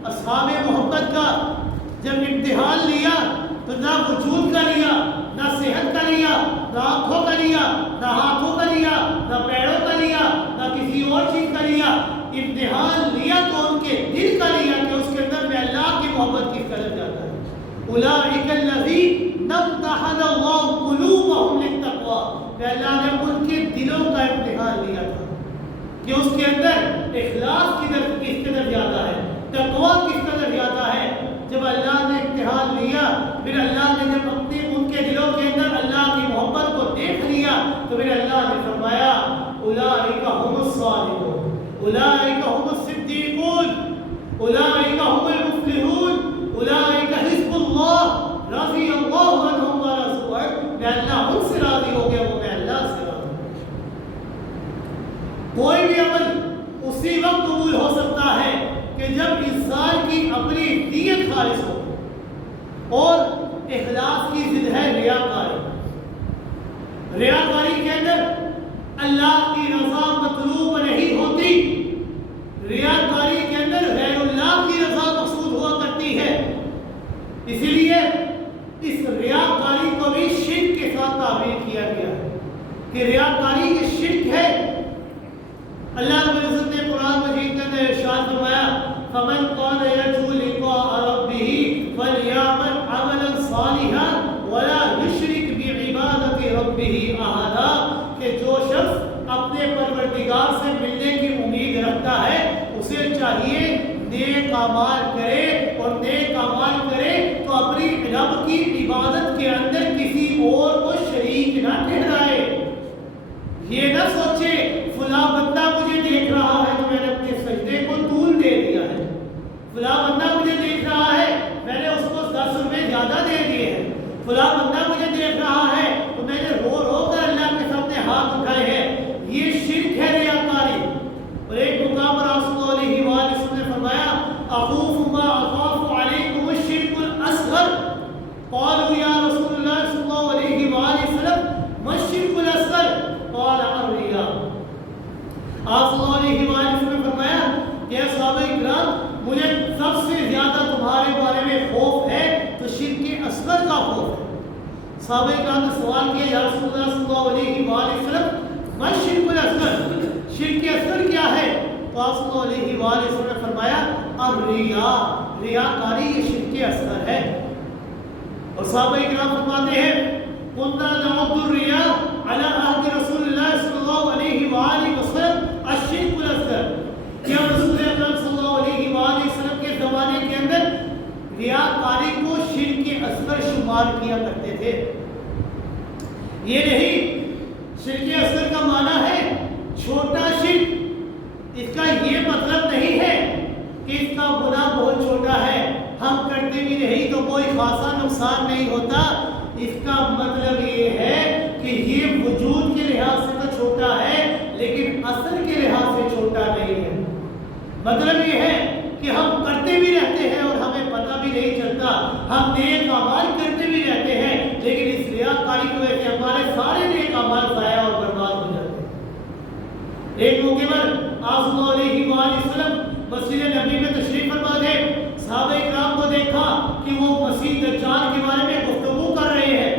اصحاب محبت کا جب امتحان لیا تو نہ وجود کا لیا، نہ صحت کا لیا، نہ آنکھوں کا لیا، نہ ہاتھوں کا لیا، نہ پیروں کا لیا، نہ کسی اور چیز کا لیا، امتحان لیا تو ان کے دل کا لیا کہ اس کے اندر میں اللہ کی محبت کس قدر جاتا ہے۔ اولئک الذین امتحن اللہ قلوبہم للتقوی، کہ اللہ نے ان کے دلوں کا امتحان لیا تھا کہ اس کے اندر اخلاص کس قدر زیادہ ہے، تقوی کس قدر زیادہ ہے۔ جب اللہ نے امتحان لیا، پھر اللہ نے جب اپنے ان کے دلوں کے اندر اللہ کی محبت کو دیکھ لیا تو پھر اللہ نے فرمایا اولئک هم الصادقون، اولئک هم الصدیقون، اولئک هم المفلحون، اولئک حزب اللہ رضی اللہ عنہم ورضوا عنہ، کہ اللہ ان سے راضی ہو گیا، وہ میں اللہ سے راضی ہوں۔ کوئی بھی عمل اسی وقت قبول ہو سکتا ہے کہ جب انسان کی اپنی نیت خالص ہو، اور اخلاص کی ضد ہے ریاکاری۔ ریاکاری کے اندر اللہ کی رضا مطلوب نہیں ہوتی، ریاکاری کے اندر غیر اللہ کی رضا مقصود ہوا کرتی ہے۔ اسی لیے اس ریاکاری کو بھی شرک کے ساتھ تعبیر کیا گیا ہے کہ ریاکاری یہ شرک ہے۔ اللہ رب العزت نے قرآن مجید کے اندر ارشاد فرمایا فمن كان يرجو لقاء ربه فليعمل عملا صالحا ولا يشرك بعبادة ربه احدا، کہ جو شخص اپنے پروردگار سے ملنے کی امید رکھتا ہے اسے چاہیے نیک اعمال کرے، اور نیک اعمال کرے تو اپنی رب کی عبادت کے اندر کسی اور کو شریک نہ ٹھہرائے۔ یہ نہ سوچے فلاں بندہ مجھے دیکھ رہا ہے تو میں نے اپنے سجدے کو طول دے دیا ہے، فلاں بندہ مجھے دیکھ رہا ہے میں نے اس کو 10 روپے زیادہ دے دیے ہیں، فلاں بندہ مجھے دیکھ رہا ہے تو میں نے رو رو کر اللہ کے سامنے ہاتھ اٹھائے ہیں۔ یہ شرک ہے ریاکاری۔ اور ایک مقام پر آپ صلی اللہ علیہ وآلہ وسلم نے فرمایا اخوف ما اخاف علیکم الشرک الاصغر، قالوا یا رسول اللہ صلی اللہ علیہ وآلہ وسلم ما الشرک الاصغر، قال الریا۔ آپ صلی اللہ علیہ وآلہ وسلم نے فرمایا کہ اے صحابہ کرام، مجھے سب سے زیادہ تمہارے بارے میں خوف ہے تو شرک اصغر کا خوف ہے۔ صحابہ کرام نے سوال کیا یا رسول اللہ صلی اللہ علیہ وآلہ وسلم ما الشرک الاصغر، شرک اصغر کیا ہے؟ تو آپ صلی اللہ علیہ وآلہ وسلم نے فرمایا الریا، ریاکاری یہ شرک اصغر ہے۔ اور صحابہ کرام فرماتے ہیں كنا نعد الرياء على عهد رسول الله صلى الله عليه وآله وسلم الشرك الأصغر، کہ رسول اللہ ریاکاری کو شرک اصغر شمار کیا کرتے تھے۔ یہ نہیں، شرک اصغر کا معنی ہے چھوٹا شرک، اس کا یہ مطلب نہیں ہے کہ اس کا گناہ بہت چھوٹا ہے، ہم کرتے بھی نہیں تو کوئی خاصا نقصان نہیں ہوتا۔ اس کا مطلب یہ ہے کہ یہ وجود کے لحاظ سے تو چھوٹا ہے لیکن اثر کے لحاظ سے چھوٹا نہیں ہے۔ مطلب یہ ہے کہ ہم کرتے بھی رہتے ہیں اور ہمیں پتہ بھی نہیں چلتا، ہم نیک اعمال کرتے بھی رہتے ہیں لیکن اس ریاکاری کی وجہ سے ہمارے سارے نیک اعمال ضائع اور برباد ہو جاتے ہیں۔ ایک موقع پر آپ صلی اللہ علیہ وآلہ وسلم مسجد نبی میں تشریف فرما تھے، صحابہ کرام کو دیکھا کہ وہ مسیح دجال کے بارے میں گفتگو کر رہے ہیں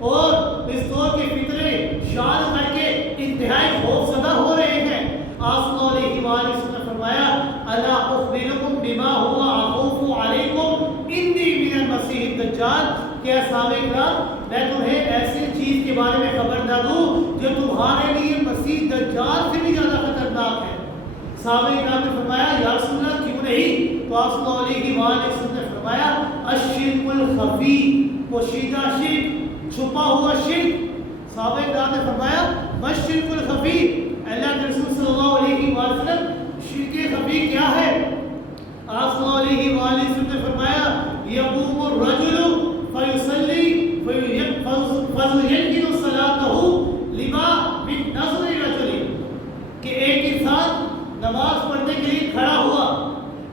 اور اس دور کے فتنے شاد کر کے انتہائی خوف زدہ ہو رہے ہیں۔ آپ صلی اللہ علیہ وآلہ وسلم نے فرمایا الا اخبرکم بما هو اخوف علیکم انی من المسیح الدجال، کہ صحابہ کرام میں تمہیں ایسی چیز کے بارے میں خبر نہ دوں جو تمہارے لیے مسیح دجال سے بھی زیادہ خطرناک ہے۔ صحابہ کرام نے فرمایا یا رسول اللہ کیوں نہیں؟ تو آپ صلی اللہ علیہ وآلہ وسلم نے فرمایا الشرک الخفی، پوشیدہ شرک، چھپا ہوا شرک۔ صحابہ کرام نے فرمایا الشرک الخفی، اللہ کے رسول صلی اللہ علیہ وآلہ وسلم شرک خفی کیا ہے؟ آپ صلی اللہ علیہ وآلہ وسلم نے فرمایا یقوم الرجل فیصلی فیلقن صلاتہ لما من نظر رجل، کہ ایک انسان نماز پڑھنے کے لیے کھڑا ہوا،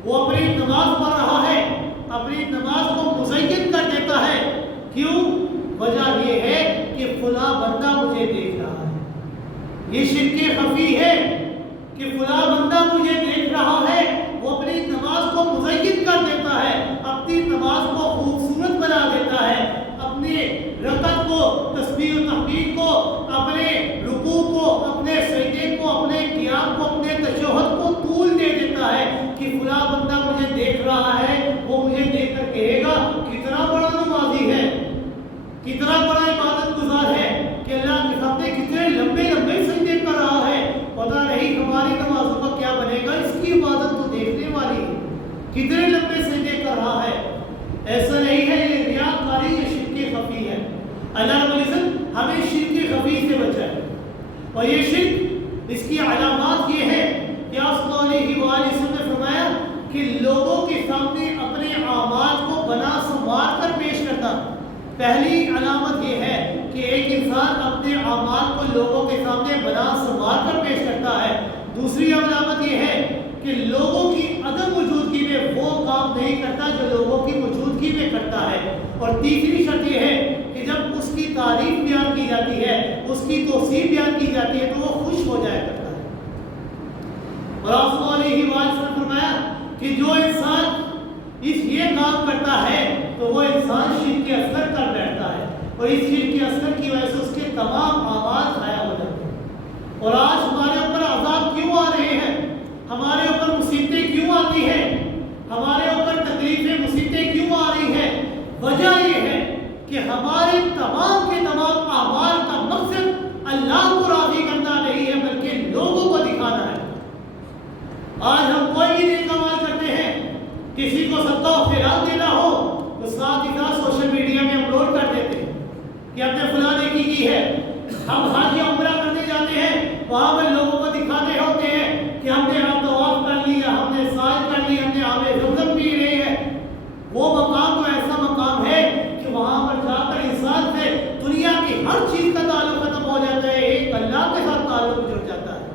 وہ اپنی نماز پڑھ رہا ہے، اپنی نماز کو مزین کر دیتا ہے، کیوں؟ وجہ یہ ہے کہ فلاں بندہ مجھے دیکھ رہا ہے۔ یہ شرک خفی ہے کہ فلاں بندہ مجھے دیکھ رہا ہے، وہ اپنی نماز کو مزین کر دیتا ہے، اپنی نماز کو خوبصورت بنا دیتا ہے، اپنے رکعت کو، تسبیح و تحمید کو، اپنے رکوع کو، اپنے سجدے کو، اپنے قیام کو، اپنے تشہد کو طول دے دیتا ہے کہ فلاں بندہ مجھے دیکھ رہا ہے، وہ مجھے دیکھ کر کہے گا کتنا بڑا نمازی ہے، کتنا بڑا عبادت گزار ہے، کہ اللہ کے سامنے کتنے لمبے لمبے سجدے کر رہا ہے، پتہ نہیں ہماری نمازوں کا کیا بنے گا، اس کی عبادت تو دیکھنے والی ہے، کتنے لمبے سجدے کر رہا ہے۔ ایسا نہیں ہے، یہ ریاکاری، یہ شرک خفی ہے۔ اللہ رب العزت ہمیں شرک خفی سے بچائے، اور یہ شرک، اس کی علامات یہ ہے کہ آپ صلی اللہ علیہ وآلہ وسلم نے فرمایا کہ لوگوں کے سامنے اپنے اعمال کو بنا سنوار کر پیش کرنا۔ پہلی علامت یہ ہے کہ ایک انسان اپنے اعمال کو لوگوں کے سامنے بنا سنوار کر پیش کرتا ہے۔ دوسری علامت یہ ہے کہ لوگوں کی عدم موجودگی میں وہ کام نہیں کرتا جو لوگوں کی موجودگی میں کرتا ہے۔ اور تیسری شرط یہ ہے کہ جب اس کی تعریف بیان کی جاتی ہے، اس کی توصیف بیان کی جاتی ہے تو وہ خوش ہو جایا کرتا ہے۔ اور آپ صلی اللہ علیہ وآلہ وسلم نے فرمایا کہ جو انسان یہ کام کرتا ہے تو وہ انسان شرک کے اثر کر بیٹھتا ہے، اور اس شرک کے اثر کی وجہ سے اس کے تمام اعمال ضائع ہو جاتے ہیں۔ اور آج ہمارے اوپر عذاب کیوں آ رہے ہیں، ہمارے اوپر مصیبتیں کیوں آتی ہیں، ہمارے اوپر تکلیفیں مصیبتیں کیوں آ رہی ہیں؟ وجہ یہ ہے کہ ہمارے تمام کے تمام اعمال کا مقصد اللہ کو راضی کرنا نہیں ہے بلکہ لوگوں کو دکھانا ہے۔ آج ہم کوئی بھی نیک عمل کرتے ہیں، کسی کو صدقہ و خیرات دینا ہو تو ساتھ ہی ساتھ سوشل میڈیا میں اپلوڈ کر دیتے ہیں کہ ہم نے فلاں نیکی کی ہے۔ ہم حج یا عمرہ کرنے جاتے ہیں، وہاں پر لوگوں کو دکھانے ہوتے ہیں کہ ہم نے طواف کر لیا، ہم نے سعی کر لی، ہم نے آب زمزم پی رہے ہیں۔ وہ مقام تو ایسا مقام ہے کہ وہاں پر جا کر انسان سے دنیا کی ہر چیز کا تعلق ختم ہو جاتا ہے، ایک اللہ کے ساتھ تعلق جڑ جاتا ہے۔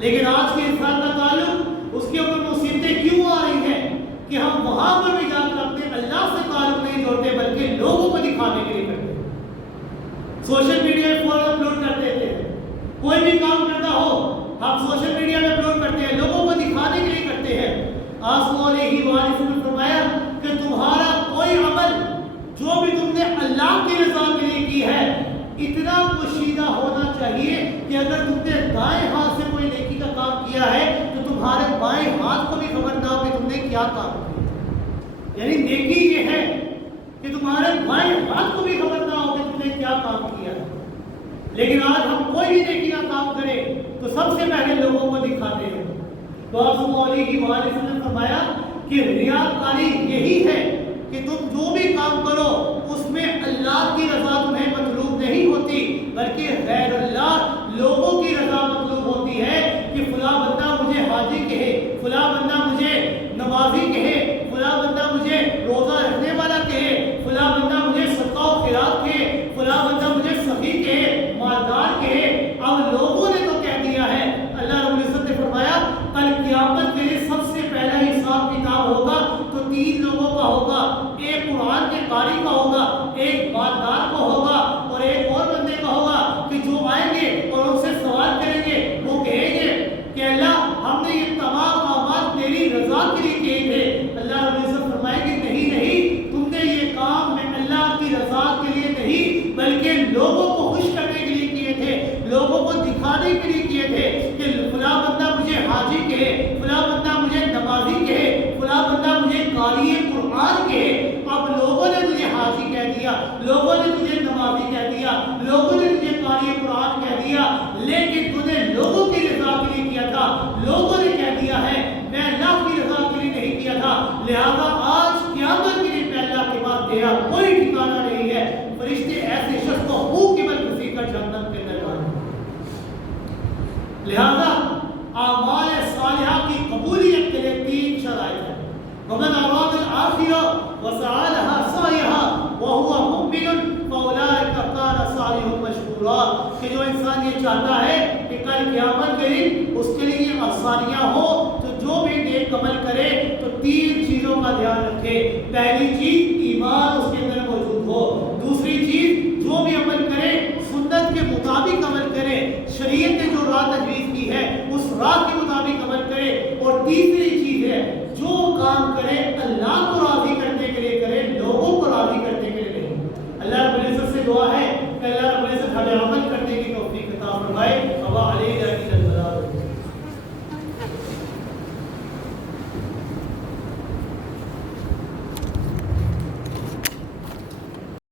لیکن آج کے انسان کا تعلق، اس کے اوپر مصیبتیں کیوں آ رہی ہیں کہ ہم وہاں پر بھی جا کر اپنے اللہ سے تعلق نہیں جوڑتے بلکہ لوگوں کو دکھانے کے لیے کرتے ہیں۔ سوشل میڈیا میں فوراً اپلوڈ کر دیتے ہیں، کوئی بھی کام کرنا ہو ہم سوشل میڈیا میں اپلوڈ کرتے ہیں، لوگوں کو دکھانے کے لیے کرتے ہیں۔ آپ صلی اللہ علیہ وآلہ وسلم نے فرمایا کہ تمہارا کوئی عمل جو بھی تم نے اللہ کی رضا کے لیے کی ہے اتنا پوشیدہ ہونا چاہیے کہ اگر تم نے دائیں ہاتھ سے کوئی نیکی کا کام کیا ہے تو تمہارے بائیں ہاتھ کو بھی خبر نہ ہو کہ تم نے کیا کام کیا۔ یعنی نیکی یہ ہے کہ تمہارے بائیں ہاتھ کو بھی خبر نہ ہو کہ تم نے کیا کام کیا ہے۔ لیکن آج ہم کوئی بھی نیکی کا کام کریں تو سب سے پہلے لوگوں کو دکھاتے ہیں۔ تو آپ صلی اللہ علیہ وآلہ وسلم نے فرمایا کہ ریاکاری یہی ہے کہ تم جو بھی کام کرو اس میں اللہ کی رضا تمہیں مطلوب نہیں ہوتی، بلکہ غیر اللہ لوگوں کی رضا مطلوب ہوتی ہے کہ فلاں بندہ مجھے حاجی کہے، فلاں بندہ مجھے نمازی کہے، فلاں بندہ مجھے روزہ رکھنے والا کہے، فلاں بندہ مجھے صدقہ و خیرات کہے، فلاں بندہ مجھے سخی کہے، مالدار کہے۔ اب لوگوں نے تو کہہ دیا ہے، اللہ رب العزت نے فرمایا کل قیامت کے لیے سب سے پہلا حساب کتاب ہوگا تو 3 لوگوں کا ہوگا، ایک قرآن کے قاری کا ہوگا، ایک مالدار کو ہوگا، اور ایک اور بندے کا ہوگا کہ جو آئیں گے اور ان سے سوال کریں گے، وہ کہیں گے کہ اللہ ہم نے یہ تمام اعمال تیری رضا کے لیے کیے تھے۔ اللہ رب العزت فرمائے گی نہیں، تم نے یہ کام میں اللہ کی رضا کے لیے نہیں بلکہ لوگوں کو خوش کرنے کے لیے کیے تھے، لوگوں کو دکھانے کے لیے کیے تھے کہ فلاں بندہ مجھے حاجی کہے، فلاں بندہ مجھے نمازی کہے، فلاں بندہ مجھے قاری قرآن کہے۔ اب لوگوں نے تجھے حاجی کہہ دیا، لوگوں نے تجھے نمازی کہہ دیا، لوگوں نے تجھے قاری قرآن کہہ دیا، لیکن تو نے لوگوں کی رضا کے لیے کیا تھا۔ لوگوں نے کہہ دیا ہے میں اللہ کی رضا کے لیے نہیں کیا تھا، لہذا آج قیامت کے دن میں اللہ کے بعد تیرا کوئی ٹھکانہ نہیں ہے۔ فرشتے ایسے شخص کو منہ کی بل کسی کا جہنم کے اندر ڈالیں۔ لہذا اعمال صالحہ کی قبولیت کے لیے 3 شرائط ہیں۔ ومن اراد الآخرہ وسعى لها سعيها وهو مؤمن فاولئک کان سعیهم مشکورا، کہ جو انسان یہ چاہتا ہے کہ کل قیامت کے دن اس کے لیے آسانیاں ہو تو جو بھی نیک عمل کرے تو 3 چیزوں کا دھیان رکھے۔ پہلی چیز ایمان اس کے اندر موجود ہو، دوسری چیز جو بھی عمل کرے سنت کے مطابق عمل کرے، شریعت نے جو راہ تجویز کی ہے اس راہ کے مطابق عمل کرے، اور تیسری چیز ہے جو کام کرے اللہ کو